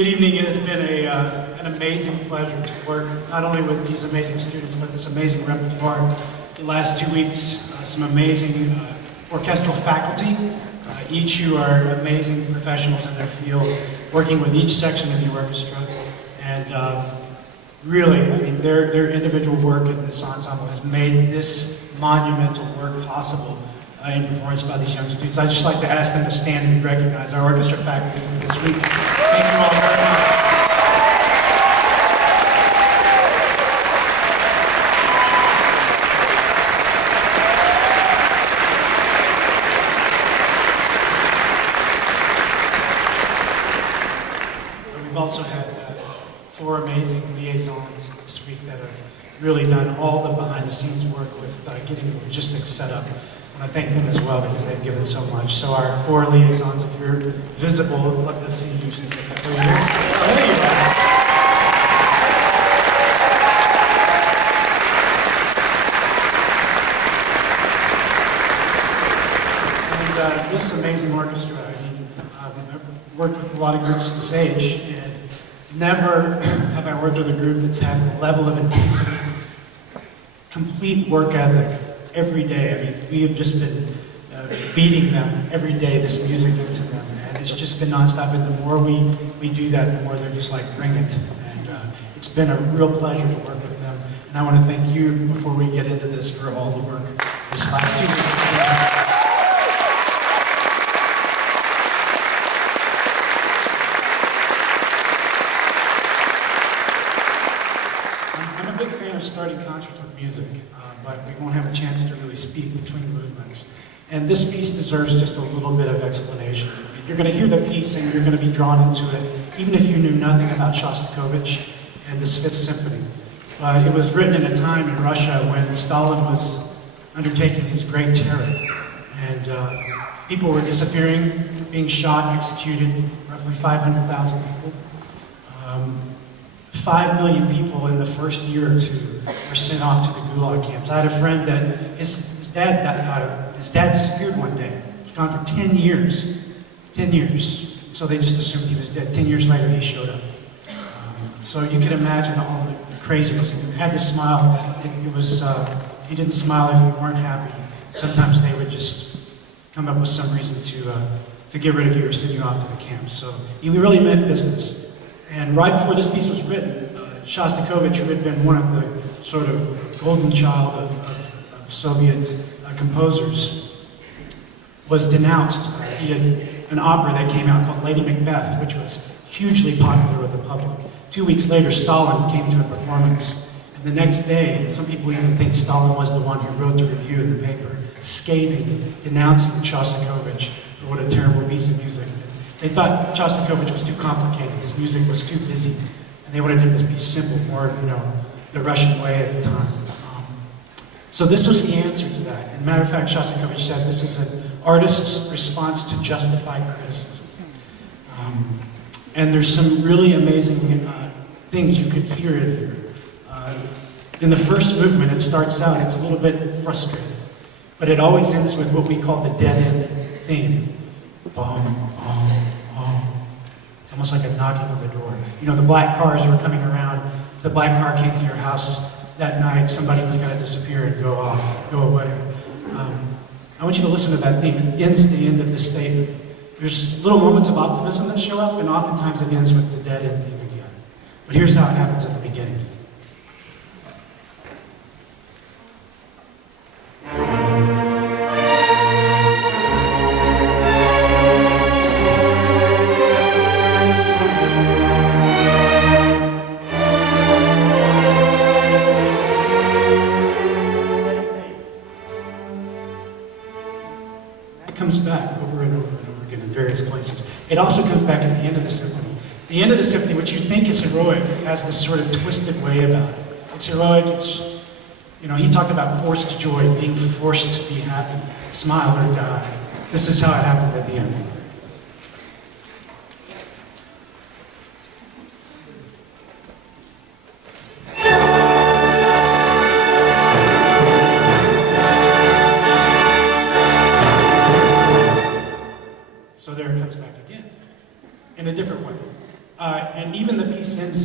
Good evening. It has been an amazing pleasure to work not only with these amazing students, but this amazing repertoire. The last 2 weeks, some amazing orchestral faculty, each who are amazing professionals in their field, working with each section of the orchestra. And really, I mean, their individual work in this ensemble has made this monumental work possible in performance by these young students. I'd just like to ask them to stand and recognize our orchestra faculty for this week. Thank you all very much. We've also had 4 amazing liaisons this week that have really done all the behind-the-scenes work with getting the logistics set up. I thank them as well because they've given so much. So our 4 liaisons, if you're visible, I'd love to see you. There you are. And this amazing orchestra, I mean, I've worked with a lot of groups this age, and never have I worked with a group that's had the level of intensity, complete work ethic, every day. I mean, we have just been beating them every day, this music into them, and it's just been nonstop. And the more we do that, the more they're just like, bring it. And it's been a real pleasure to work with them. And I want to thank you, before we get into this, for all the work this last 2 weeks. I'm a big fan of starting concerts with music. But we won't have a chance to really speak between movements. And this piece deserves just a little bit of explanation. You're going to hear the piece and you're going to be drawn into it, even if you knew nothing about Shostakovich and this 5th Symphony. But it was written in a time in Russia when Stalin was undertaking his Great Terror. And people were disappearing, being shot, executed, roughly 500,000 people. 5 million people in the first year or 2 were sent off to the Gulag camps. I had a friend that his dad disappeared one day. He was gone for 10 years. 10 years. So they just assumed he was dead. 10 years later, he showed up. So you can imagine all the craziness. And he had to smile. It was, he didn't smile if you weren't happy. Sometimes they would just come up with some reason to get rid of you or send you off to the camp. So he really meant business. And right before this piece was written, Shostakovich, who had been one of the sort of golden child of Soviet composers, was denounced. He had an opera that came out called Lady Macbeth, which was hugely popular with the public. 2 weeks later, Stalin came to a performance. And the next day, some people even think Stalin was the one who wrote the review in the paper, scathing, denouncing Shostakovich for what a terrible piece of music. They thought Shostakovich was too complicated, his music was too busy, and they wanted him to be simple, more, the Russian way at the time. So this was the answer to that. And matter of fact, Shostakovich said this is an artist's response to justified criticism. And there's some really amazing things you could hear in here. In the first movement, it starts out, it's a little bit frustrating, but it always ends with what we call the dead end theme. Boom, boom, boom. It's almost like a knocking on the door. The black cars were coming around. If the black car came to your house that night, somebody was going to disappear and go away. I want you to listen to that theme. It ends the end of this statement. There's little moments of optimism that show up, and oftentimes it ends with the dead end theme again. But here's how it happens at the beginning. Comes back over and over and over again in various places. It also comes back at the end of the symphony. The end of the symphony, which you think is heroic, has this sort of twisted way about it. It's heroic, he talked about forced joy, being forced to be happy, smile or die. This is how it happened at the end. So there it comes back again, in a different way.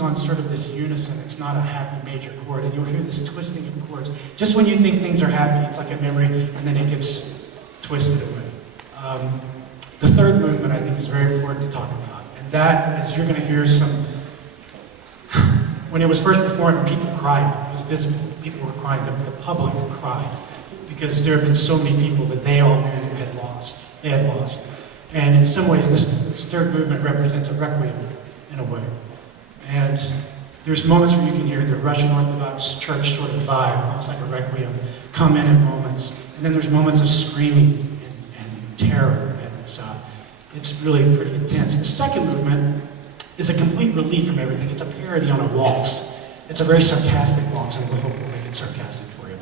on sort of this unison. It's not a happy major chord, and you'll hear this twisting of chords. Just when you think things are happy, it's like a memory, and then it gets twisted away. The third movement, I think, is very important to talk about, and that is you're going to hear some. When it was first performed, people cried. It was visible. People were crying. The public cried because there have been so many people that they all knew had lost. They had lost. And in some ways, this third movement represents a requiem in a way. And there's moments where you can hear the Russian Orthodox Church sort of vibe, almost like a requiem, come in at moments. And then there's moments of screaming and terror, and it's really pretty intense. The second movement is a complete relief from everything. It's a parody on a waltz. It's a very sarcastic waltz, and we'll hope we'll make it sarcastic for you.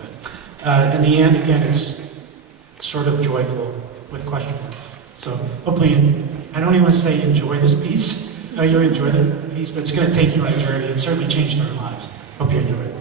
But in the end, again, it's sort of joyful with question marks. So hopefully, I don't even want to say enjoy this piece. You'll enjoy the piece, but it's going to take you on a journey. It certainly changed our lives. Hope you enjoy it.